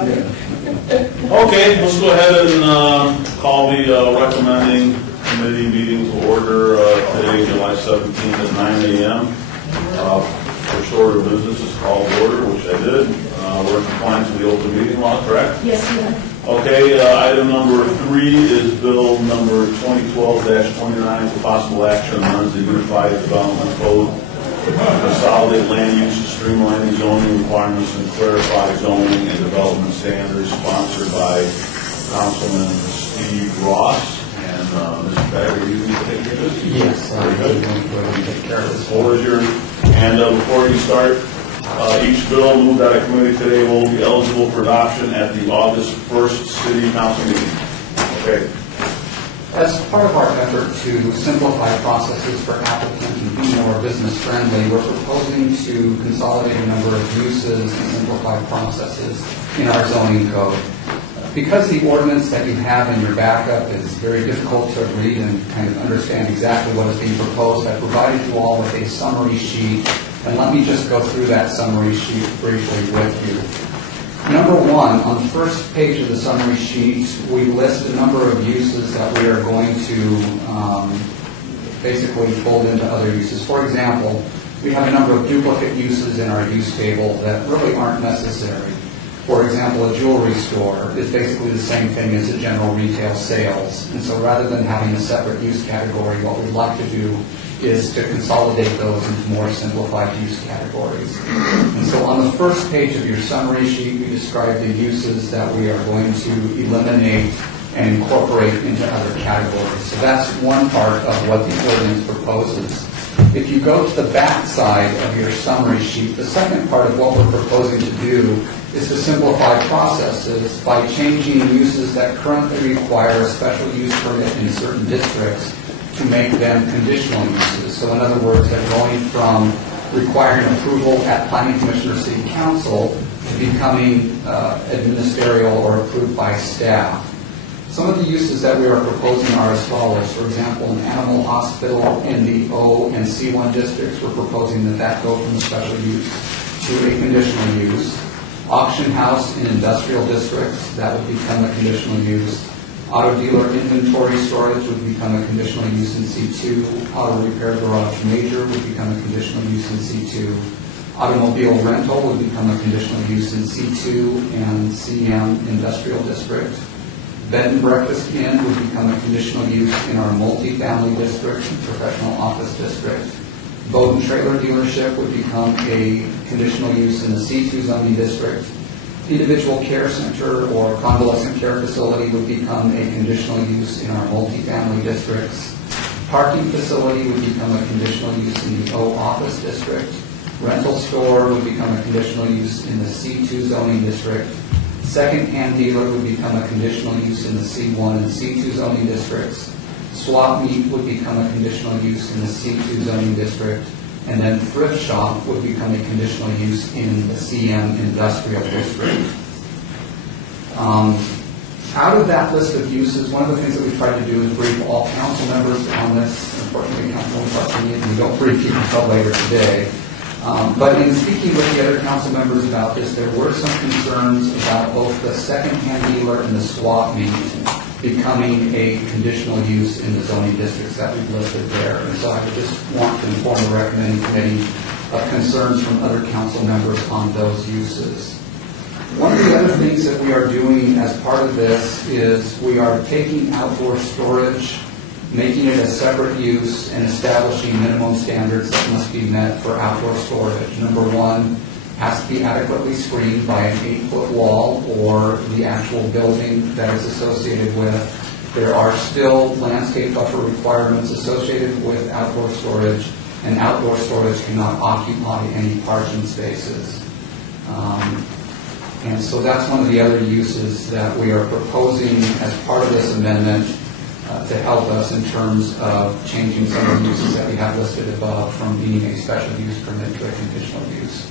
about it. Okay, let's go ahead and call the recommending committee meeting to order today, July 17th at 9 a.m. For shorter business is called to order, which I did. We're in compliance with the open meeting law, correct? Yes, ma'am. Okay, item number 3 is bill number 2012-29 for possible action on the Unified Development Code. Consolidate land use, streamlining zoning requirements, and clarify zoning and development standards, sponsored by Councilman Steve Ross. And Mr. Bagger, you need to take care of this? Yes, I'm going to take care of this. What is your, and before you start, each bill moved out of committee today will be eligible for adoption at the August 1st City Council meeting. Okay. As part of our effort to simplify processes for applicants and be more business friendly, we're proposing to consolidate a number of uses and simplify processes in our zoning code. Because the ordinance that you have in your backup is very difficult to read and kind of understand exactly what is being proposed, I provided you all with a summary sheet, and let me just go through that summary sheet briefly with you. Number 1, on the first page of the summary sheet, we list a number of uses that we are going to basically fold into other uses. For example, we have a number of duplicate uses in our use table that really aren't necessary. For example, a jewelry store is basically the same thing as a general retail sales. And so rather than having a separate use category, what we'd like to do is to consolidate those into more simplified use categories. And so on the first page of your summary sheet, we describe the uses that we are going to eliminate and incorporate into other categories. So that's one part of what the ordinance proposes. If you go to the back side of your summary sheet, the second part of what we're proposing to do is to simplify processes by changing uses that currently require a special use permit in certain districts to make them conditional uses. So in other words, they're going from requiring approval at Planning Commission or City Council to becoming administerial or approved by staff. Some of the uses that we are proposing are as follows. For example, an animal hospital in the O and C1 districts, we're proposing that go from a special use to a conditional use. Auction house in industrial districts, that would become a conditional use. Auto dealer inventory storage would become a conditional use in C2. Auto repair garage major would become a conditional use in C2. Automobile rental would become a conditional use in C2 and CM industrial district. Bed and breakfast inn would become a conditional use in our multifamily district and professional office district. Boat and trailer dealership would become a conditional use in the C2 zoning district. Individual care center or convalescent care facility would become a conditional use in our multifamily districts. Parking facility would become a conditional use in the O office district. Rental store would become a conditional use in the C2 zoning district. Second-hand dealer would become a conditional use in the C1 and C2 zoning districts. Swap meet would become a conditional use in the C2 zoning district. And then thrift shop would become a conditional use in the CM industrial district. Out of that list of uses, one of the things that we try to do is brief all council members on this. Unfortunately, Councilman Parson, we don't brief you until later today. But in speaking with the other council members about this, there were some concerns about both the second-hand dealer and the swap meet becoming a conditional use in the zoning districts that we've listed there. And so I just want to inform the recommending committee of concerns from other council members on those uses. One of the other things that we are doing as part of this is we are taking outdoor storage, making it a separate use, and establishing minimum standards that must be met for outdoor storage. Number 1, has to be adequately screened by an 8-foot wall or the actual building that is associated with. There are still landscape buffer requirements associated with outdoor storage, and outdoor storage cannot occupy any parking spaces. And so that's one of the other uses that we are proposing as part of this amendment to help us in terms of changing some of the uses that we have listed above from being a special use permit to a conditional use.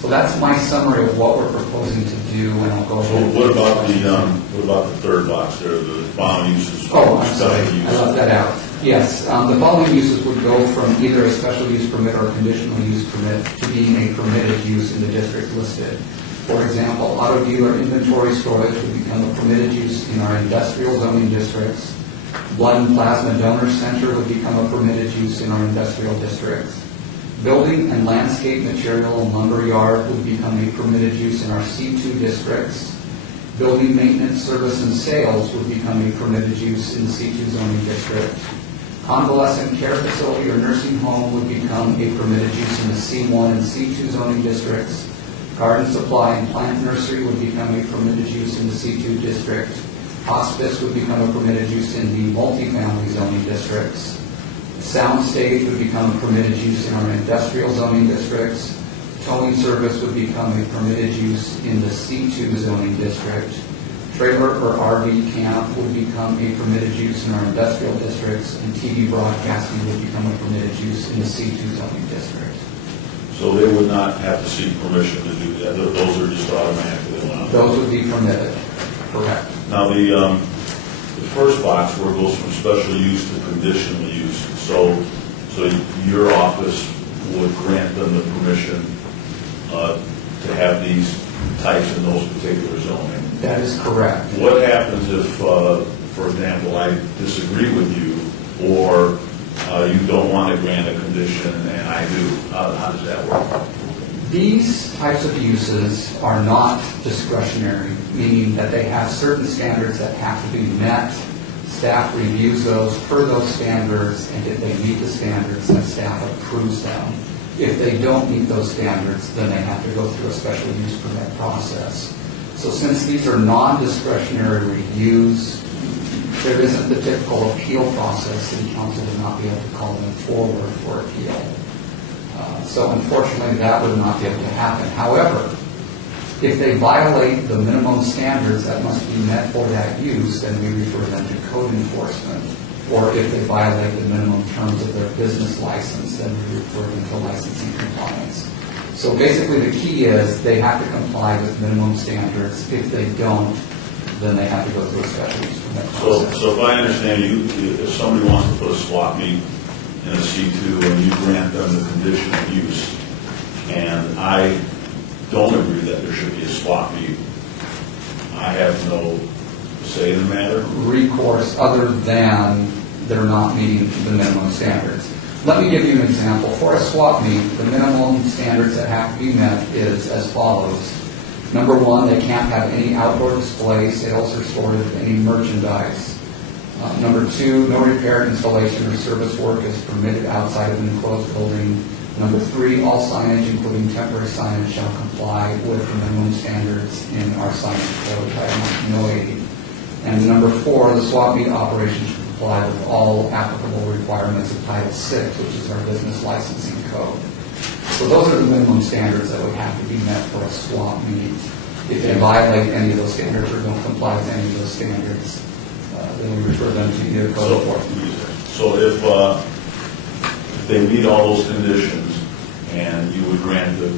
So that's my summary of what we're proposing to do, and I'll go So ahead. what about the third box there, the following uses? Oh, I'm sorry, I left that out. Yes, the following uses would go from either a special use permit or a conditional use permit to being a permitted use in the district listed. For example, auto dealer inventory storage would become a permitted use in our industrial zoning districts. Blood and plasma donor center would become a permitted use in our industrial districts. Building and landscape material and lumber yard would become a permitted use in our C2 districts. Building maintenance, service, and sales would become a permitted use in the C2 zoning district. Convalescent care facility or nursing home would become a permitted use in the C1 and C2 zoning districts. Garden supply and plant nursery would become a permitted use in the C2 district. Hospice would become a permitted use in the multifamily zoning districts. Sound stage would become a permitted use in our industrial zoning districts. Towing service would become a permitted use in the C2 zoning district. Trailer or RV camp would become a permitted use in our industrial districts, and TV broadcasting would become a permitted use in the C2 zoning district. So they would not have to seek permission to do that. Those are just automatically allowed. Those would be permitted, correct. Now, the first box where it goes from special use to conditional use, so your office would grant them the permission to have these types in those particular zoning. That is correct. What happens if, for example, I disagree with you, or you don't want to grant a condition and I do? How does that work? These types of uses are not discretionary, meaning that they have certain standards that have to be met. Staff reviews those per those standards, and if they meet the standards, then staff approves them. If they don't meet those standards, then they have to go through a special use permit process. So since these are non-discretionary reviews, there isn't the typical appeal process. City Council would not be able to call them forward for appeal. So unfortunately, that would not be able to happen. However, if they violate the minimum standards that must be met for that use, then we refer them to code enforcement. Or if they violate the minimum terms of their business license, then we refer them to licensing compliance. So basically the key is they have to comply with minimum standards. If they don't, then they have to go through a special use permit process. So if I understand you, if somebody wants to put a swap meet in a C2 and you grant them the condition of use, and I don't agree that there should be a swap meet, I have no say in the matter? Recourse other than they're not meeting the minimum standards. Let me give you an example. For a swap meet, the minimum standards that have to be met is as follows. Number one, they can't have any outdoor display, sales, or storage of any merchandise. Number two, no repair, installation, or service work is permitted outside of an enclosed building. Number three, all signage, including temporary signage, shall comply with the minimum standards in our signage code, Title 1908. And number four, the swap meet operation should comply with all applicable requirements of Title VI, which is our business licensing code. So those are the minimum standards that would have to be met for a swap meet. If they violate any of those standards or don't comply with any of those standards, then we refer them to either code enforcement. So if they meet all those conditions and you would grant the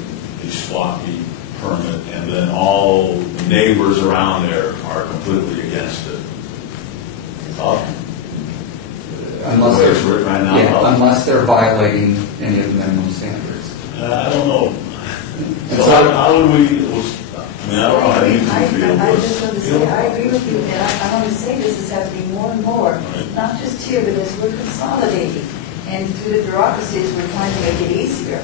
swap meet permit, and then all neighbors around there are completely against it, unless they're violating any of the minimum standards. I don't know. So how would we? I don't know how you feel. I just want to say, I agree with you, and I want to say this is happening more and more, not just here, but as we're consolidating, and through the bureaucracies, we're trying to make it easier.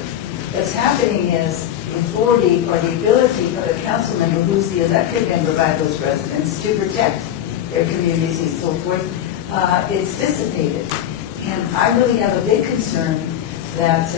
What's happening is the authority or the ability of a council member who's the elected member by those residents to protect their communities and so forth, it's dissipated. And I really have a big concern that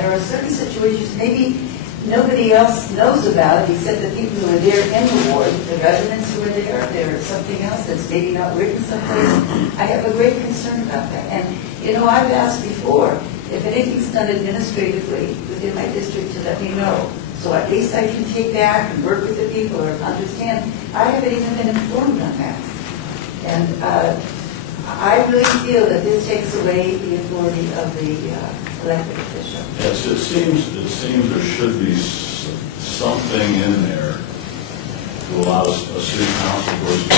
there are certain situations, maybe nobody else knows about it except the people who are there in the ward, the residents who are there. There's something else that's maybe not written someplace. I have a great concern about that. And, you know, I've asked before, if anything's done administratively within my district, to let me know. So at least I can take back and work with the people or understand. I haven't even been informed on that. And I really feel that this takes away the authority of the elected official. Yes, it seems there should be something in there to allow a city council person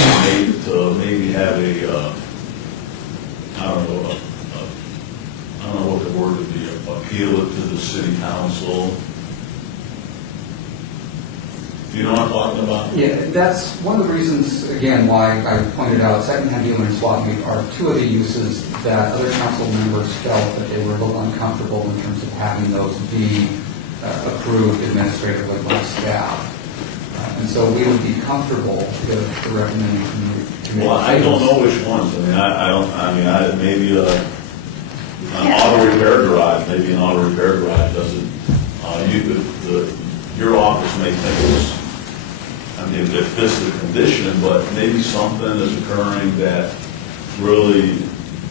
to maybe have I don't know what the word would be, appeal it to the city council. You know what I'm talking about? Yeah, that's one of the reasons, again, why I pointed out secondhand dealer and swap meet are two of the uses that other council members felt that they were a little uncomfortable in terms of having those be approved administratively by staff. And so we would be comfortable with the recommending committee. Well, I don't know which ones. Maybe an auto repair garage, doesn't, your office may think it's, if this is the condition, but maybe something is occurring that really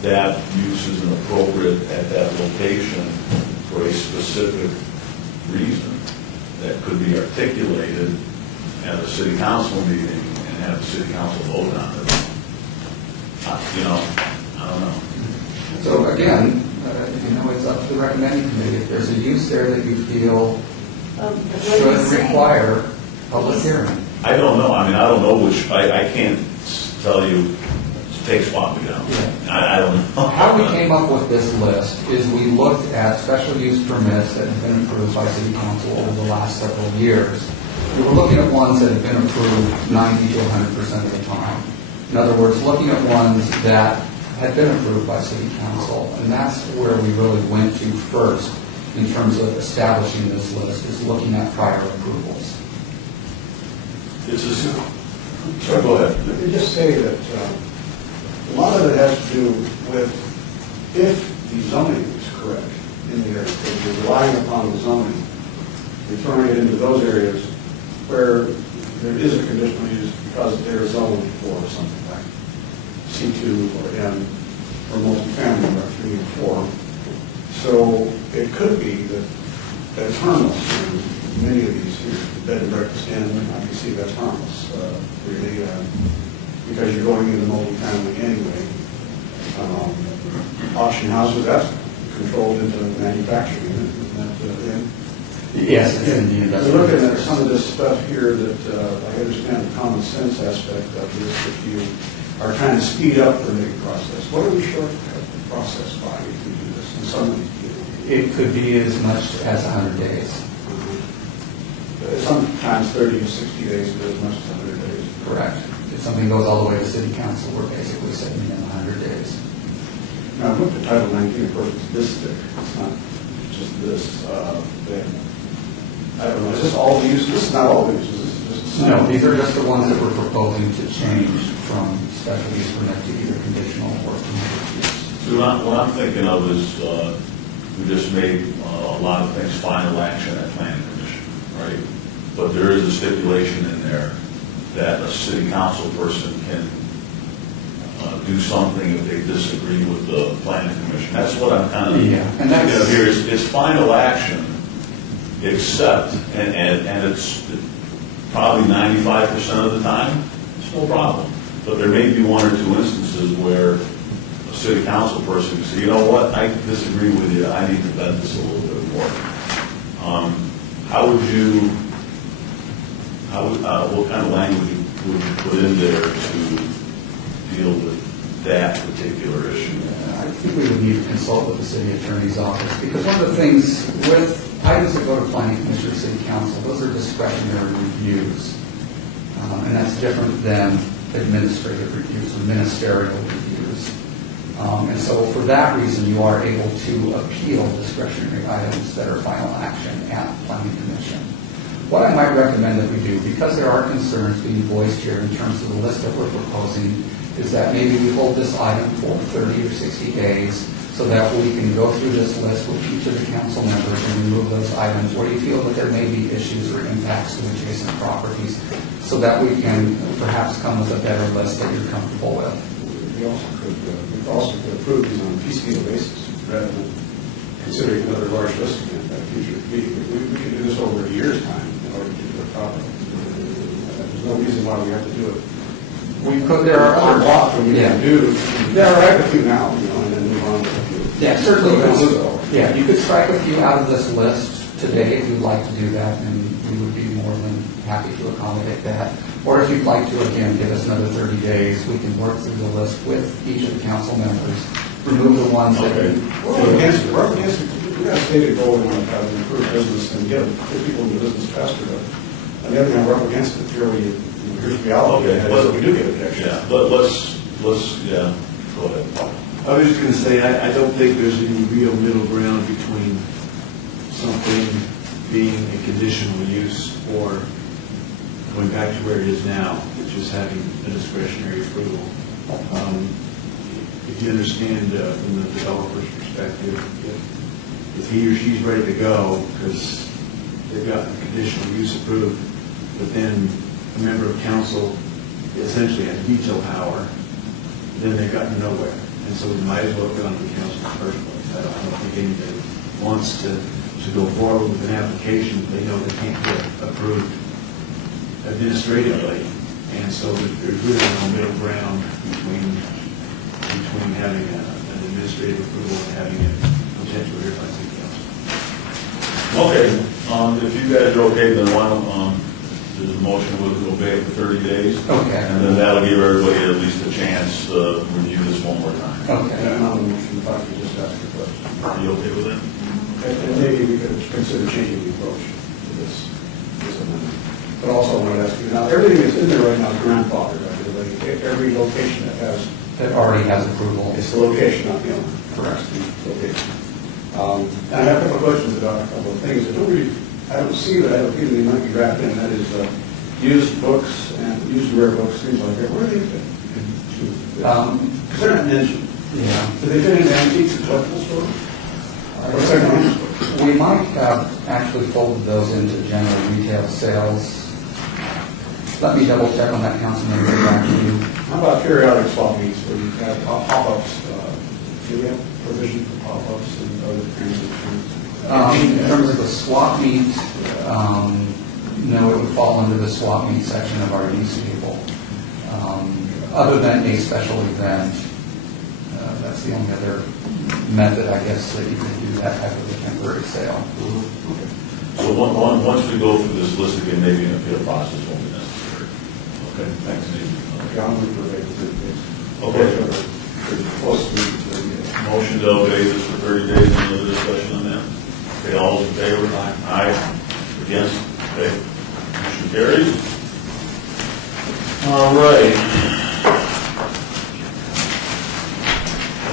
that use isn't appropriate at that location for a specific reason that could be articulated at a city council meeting and have the city council vote on it. I don't know. So again, it's up to the recommending committee. If there's a use there that you feel should require public hearing. I don't know. I don't know which. I can't tell you. Take swap me down. I don't know. How we came up with this list is we looked at special use permits that have been approved by city council over the last several years. We were looking at ones that have been approved 90 to 100% of the time. In other words, looking at ones that had been approved by city council, and that's where we really went to first in terms of establishing this list, is looking at prior approvals. It's a, sorry, go ahead. Let me just say that a lot of it has to do with if the zoning is correct in the area, if you're relying upon the zoning, you're throwing it into those areas where there is a conditional use because they're zoned for something like C2 or M or multifamily or 3 or 4. So it could be that it's harmless in many of these here. The bed and breakfast inn, I can see that's harmless, really, because you're going into multifamily anyway. Auction houses, that's controlled into manufacturing, isn't that in? Yes, it's in the We're industrial. looking at some of this stuff here that I understand the common sense aspect of this, if you are trying to speed up the permitting process. What do we shortcut the process by if we do this in some of these cases? It could be as much as 100 days. Sometimes 30 to 60 days, but as much as 100 days. Correct. If something goes all the way to city council, we're basically setting in 100 days. Now, I've looked at Title 19, of course, it's this thick. It's not just this thing. I don't know, is this all the uses? This is not all the uses, this is just some. No, these are just the ones that we're proposing to change from special use permit to either conditional or permitted use. So what I'm thinking of is we just made a lot of things final action at planning commission, right? But there is a stipulation in there that a city council person can do something if they disagree with the planning commission. That's what I'm kind of thinking of here. It's final action, except, and it's probably 95% of the time, it's no problem. But there may be one or two instances where a city council person can say, you know what, I disagree with you, I need to bend this a little bit more. What kind of language would you put in there to deal with that particular issue? I think we would need to consult with the city attorney's office, because one of the things with items that go to planning commission or city council, those are discretionary reviews. And that's different than administrative reviews or ministerial reviews. And so for that reason, you are able to appeal discretionary items that are final action at planning commission. What I might recommend that we do, because there are concerns being voiced here in terms of the list that we're proposing, is that maybe we hold this item for 30 or 60 days so that we can go through this list with each of the council members and remove those items where you feel that there may be issues or impacts to adjacent properties, so that we can perhaps come with a better list that you're comfortable with. We also could approve these on a piecemeal basis rather than considering another large list again at a future meeting. We can do this over a year's time in order to do it properly. There's no reason why we have to do it. We could, there are other blocks we yeah. can do. Yeah, right, a few now, and then move on to a few. Yeah, certainly. So, Yeah, you could strike a few out of this list today if you'd like to do that, and we would be more than happy to accommodate that. Or if you'd like to, again, give us another 30 days, we can work through the list with each of the council members, remove the ones that are... we're against it. We've got a stated goal, we want to try to improve business and get people into business faster. But On the other hand, we're up against it, here we, here's reality, Okay, and but- so we do get objection. Yeah, but let's, yeah, go ahead. I was just going to say, I don't think there's any real middle ground between something being a conditional use or going back to where it is now, which is having a discretionary approval. If you understand from the developer's perspective, if he or she's ready to go because they've gotten conditional use approved, but then a member of council essentially has veto power, then they've gotten nowhere. And so we might as well go on to the council in the first place. I don't think anybody wants to go forward with an application if they know they can't get approved administratively. And so there's really no middle ground between having an administrative approval and having it potentially here by city council. Okay, if you guys are okay, then why don't, there's a motion, we'll go back for 30 days. Okay. And then that'll give everybody at least a chance to review this one more time. Okay. And on the motion, if I could just ask a question. Are you okay with that? And maybe we could consider changing the approach to this amendment. But also, I want to ask you, now, everything that's in there right now is grandfathered, right? Every location that has, That already has approval. it's the location, not the owner. Correct. The location. And I have a couple of questions about a couple of things. I don't see that, I don't feel they might be wrapped in, that is used books and used rare books, things like that. Where do they fit into this? Because they're not mentioned. Yeah. Do they fit into antiques and collectible stores? Or second-hand stores? We might have actually folded those into general retail sales. Let me double check on that, Councilman, and get back to you. How about periodic swap meets where you have pop-ups? Do we have provision for pop-ups and other kinds of things? In terms of the swap meet, no, it would fall under the swap meet section of our use table. Other than a special event, that's the only other method, I guess, that you can do that type of a temporary sale. So once we go through this list again, maybe an appeal process won't be necessary. Okay, thanks, Steve. John would provide the things. Okay. Close to the Motion to obey this for 30 days, any other discussion on that? Okay, all those in favor? Aye. Against? Okay. Motion carries. All right.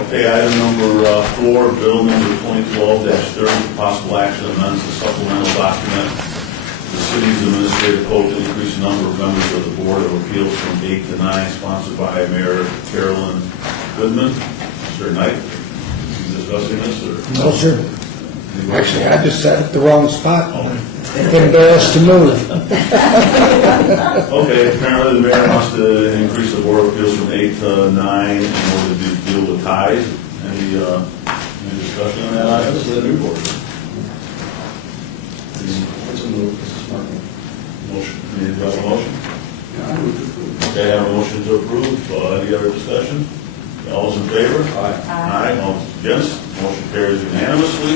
Okay, item number 4, bill number 2012-30, possible action amends the supplemental document. The city's administrative code to increase the number of members of the Board of Appeals from 8 to 9, sponsored by Mayor Carolyn Goodman. Mr. Knight, you discussing this, or? No, sir. Actually, I just sat at the wrong spot. Embarrassed to move. Okay, apparently the mayor wants to increase the Board of Appeals from 8 to 9 in order to deal with ties. Any discussion on that? This is a new board. It's a move, this is smart. Motion, any other motion? Yeah, I move to approve. Okay, I have a motion to approve. Any other discussion? All those in favor? Aye. Aye. All those against? Motion carries unanimously.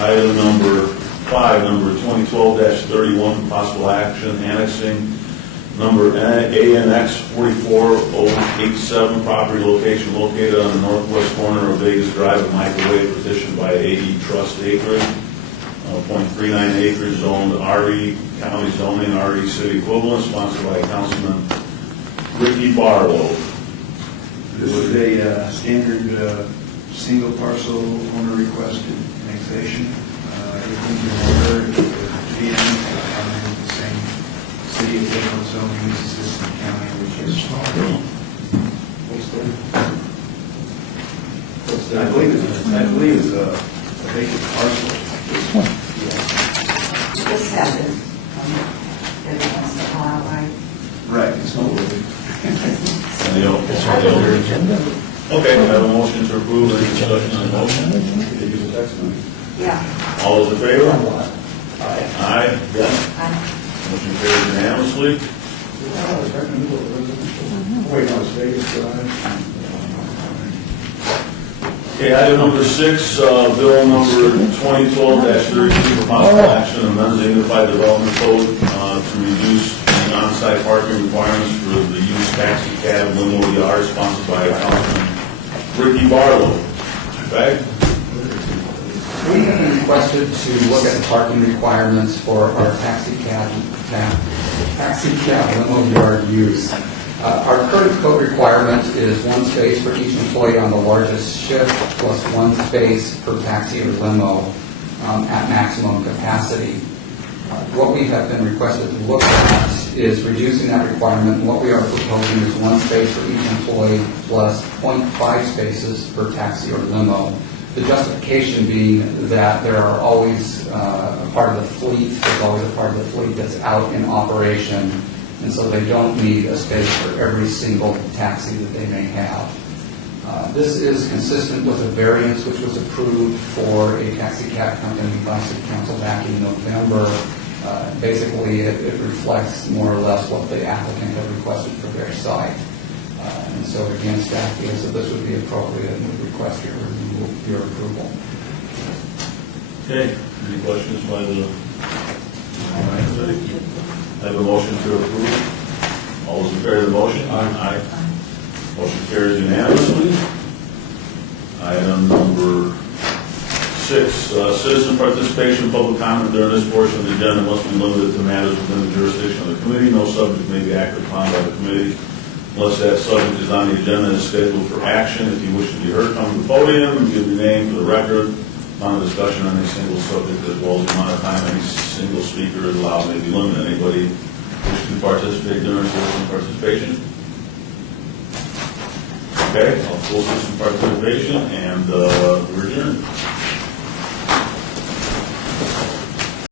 Item number 5, number 2012-31, possible action annexing number ANX 44087, property location located on the northwest corner of Vegas Drive and Microwave, petitioned by AE Trust Acreage, 0.39 acres, zoned RE County zoning, RE city equivalent, sponsored by Councilman Ricky Barlow. This is a standard single parcel owner requested annexation. Everything's in order, the fee and the same city equivalent zoning as Assistant County, which is I believe it's a vacant parcel. This happens every once in a while, right? Right, it's not really. Okay, I have a motion to approve. Any discussion on the motion? They use a text money. Yeah. All those in favor? Aye. Yes. I- Motion carries unanimously. Wait, no, it's Vegas Drive. Okay, item number 6, bill number 2012-32, for possible action amends the Unified Development Code to reduce the on-site parking requirements for the used taxi cab limo yard, sponsored by Councilman Ricky Barlow. Okay? We requested to look at the parking requirements for our taxi cab taxi cab limo yard use. Our current code requirement is one space for each employee on the largest shift, plus one space per taxi or limo at maximum capacity. What we have been requested to look at is reducing that requirement. What we are proposing is one space for each employee plus 0.5 spaces per taxi or limo. The justification being that there are always a part of the fleet, there's always a part of the fleet that's out in operation, and so they don't need a space for every single taxi that they may have. This is consistent with a variance which was approved for a taxi cab company by City Council back in November. Basically, it reflects more or less what the applicant had requested for their site. And so again, staff feels that this would be appropriate and would request your approval. Okay, any questions by the? All right, I have a motion to approve. All those in favor of the motion? Aye. Motion carries unanimously. Item number 6, citizen participation, public comment during this portion of the agenda must be limited to matters within the jurisdiction of the committee. No subject may be acted upon by the committee unless that subject is on the agenda and is scheduled for action. If you wish to be heard, come to the podium, give your name for the record. On a discussion on a single subject, as well as the amount of time any single speaker is allowed may be limited. Anybody wish to participate during citizen participation? Okay, I'll close citizen participation and we're adjourned.